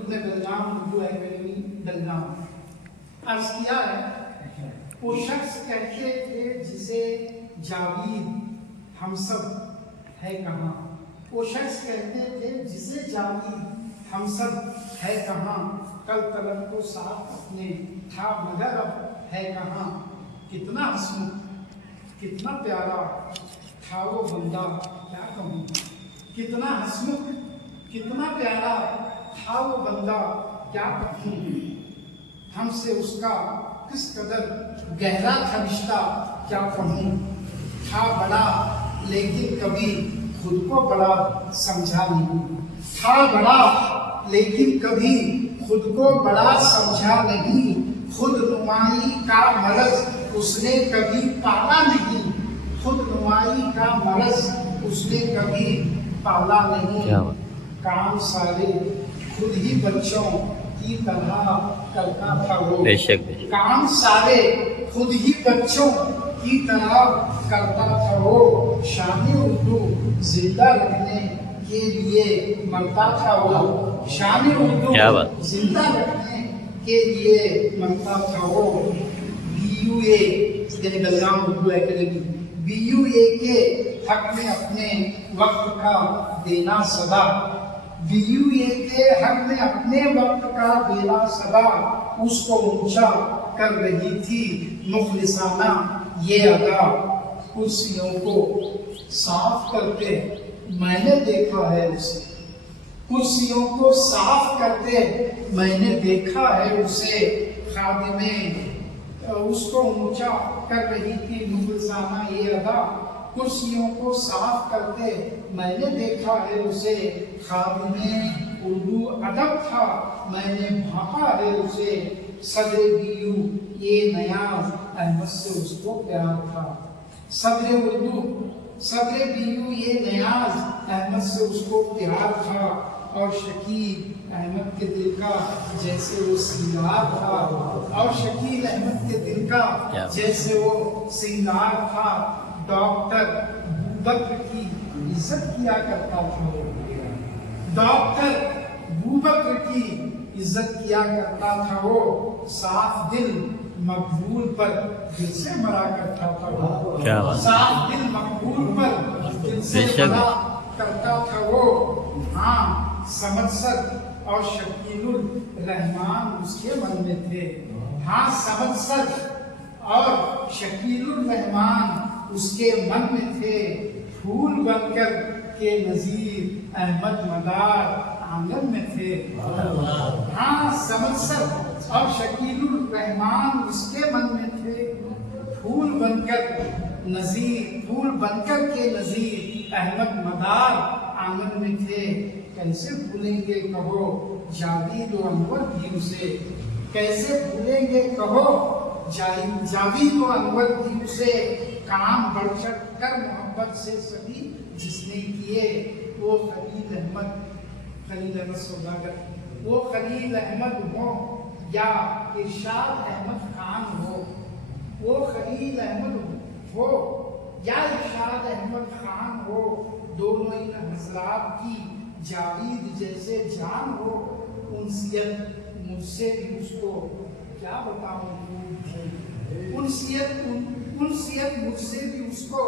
Group में बेलगाम Urdu academy बेलगाम अर्ज किया है, वो शख्स कहते थे जिसे जावेद हम सब है कहाँ, वो शख्स कहते थे जिसे जावेद हम सब है कहाँ, कल तलब को साथ अपने था मगर अब है कहाँ, कितना हंसमुख कितना प्यारा था वो बंदा क्या कहूँ, कितना हंसमुख कितना प्यारा था वो बंदा क्या कहूँ, हमसे उसका किस कदर गहरा था रिश्ता क्या कहूँ, था बड़ा लेकिन कभी खुद को बड़ा समझा नहीं, था बड़ा लेकिन कभी खुद को बड़ा समझा नहीं, खुद नुमाई का मरज उसने कभी पाला नहीं, खुद नुमाई का मरज उसने कभी पाला नहीं, काम सारे खुद ही बच्चों की तरह करता था वो, काम सारे खुद ही बच्चों की तरह करता था वो, शान उर्दू जिंदा रखने के लिए मरता था वो, शान उर्दू जिंदा रखने के लिए मरता था वो। BUA यानी बेलगाम उर्दू एकेडमी, BUA के हक में अपने वक्त का देना सदा, BUA के हक में अपने वक्त का देना सदा, उसको ऊंचा कर रही थी मुखलिसाना ये अदा, कुर्सियों को साफ करते मैंने देखा है उसे, कुर्सियों को साफ करते मैंने देखा है उसे, खादिमे उसको ऊंचा कर रही थी मुखलिसाना ये अदा, कुर्सियों को साफ करते मैंने देखा है उसे, खादिमे उर्दू अदब था मैंने भापा है उसे, सदरे BU ये नयाज अहमद से उसको प्यार था, सदरे BU ये नयाज अहमद से उसको प्यार था, और शकील अहमद के दिल का जैसे वो सिंगार था, और शकील अहमद के दिल का जैसे वो सिंगार था, डॉक्टर बूबकर की इज्जत किया करता था वो, डॉक्टर बूबकर की इज्जत किया करता था वो, साफ दिल मकबूल पर दिल से मरा करता था वो, साफ दिल मकबूल पर दिल से मरा करता था वो। हाँ समदसर और शकीलुर रहमान उसके मन में थे, हाँ समदसर और शकीलुर रहमान उसके मन में थे, फूल बनकर के नजीर अहमद मदार आंगन में थे, हाँ समदसर और शकीलुर रहमान उसके मन में थे, फूल बनकर के नजीर अहमद मदार आंगन में थे, कैसे भूलेंगे कहो जावेद व अनवर भी उसे, कैसे भूलेंगे कहो जावेद व अनवर भी उसे, काम बढ़ चढ़ कर मोहब्बत से सभी जिसने किए, वो खलील अहमद सौदागर, वो खलील अहमद हो या इरशाद अहमद खान हो, वो खलील अहमद हो या इरशाद अहमद खान हो, दोनों इन हजरात की जावेद जैसे जान हो, उनसियत मुझसे भी उसको क्या बताऊं खूब, उनसियत मुझसे भी उसको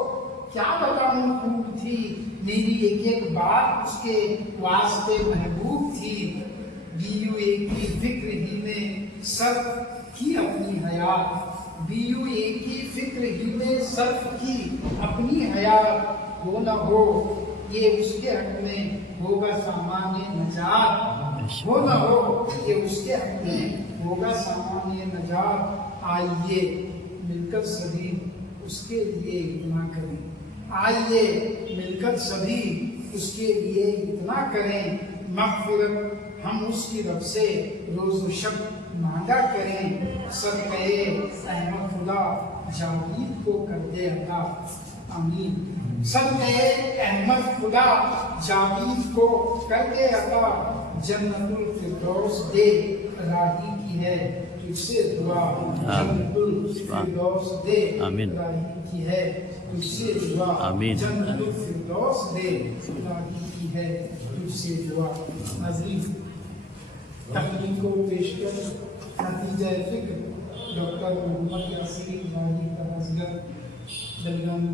क्या बताऊं खूब थी, मेरी एक एक बात उसके वास्ते महबूब थी, BUA की फिक्र ही में सर्फ की अपनी हयात, BUA की फिक्र ही में सर्फ की अपनी हयात, हो न हो ये उसके हक में होगा सामान्य नजात, हो न हो ये उसके हक में होगा सामान्य नजात, आइए मिलकर सभी उसके लिए इतना करें, आइए मिलकर सभी उसके लिए इतना करें, मग़फ़िरत हम उसकी रब से रोज़ शब मांगा करें, सदक़े अहमद खुदा जावेद को कर दे अता, आमीन। सदक़े अहमद खुदा जावेद को कर दे अता, जन्नतुल फिरदौस दे राही की है तुझसे दुआ, जन्नतुल फिरदौस दे राही की है तुझसे दुआ, जन्नतुल फिरदौस दे राही की है तुझसे दुआ। नाज़रीन تحقیق و پیشکش نتیجہ فکر ڈاکٹر محمد یاسین راہی کا اصغر بلگم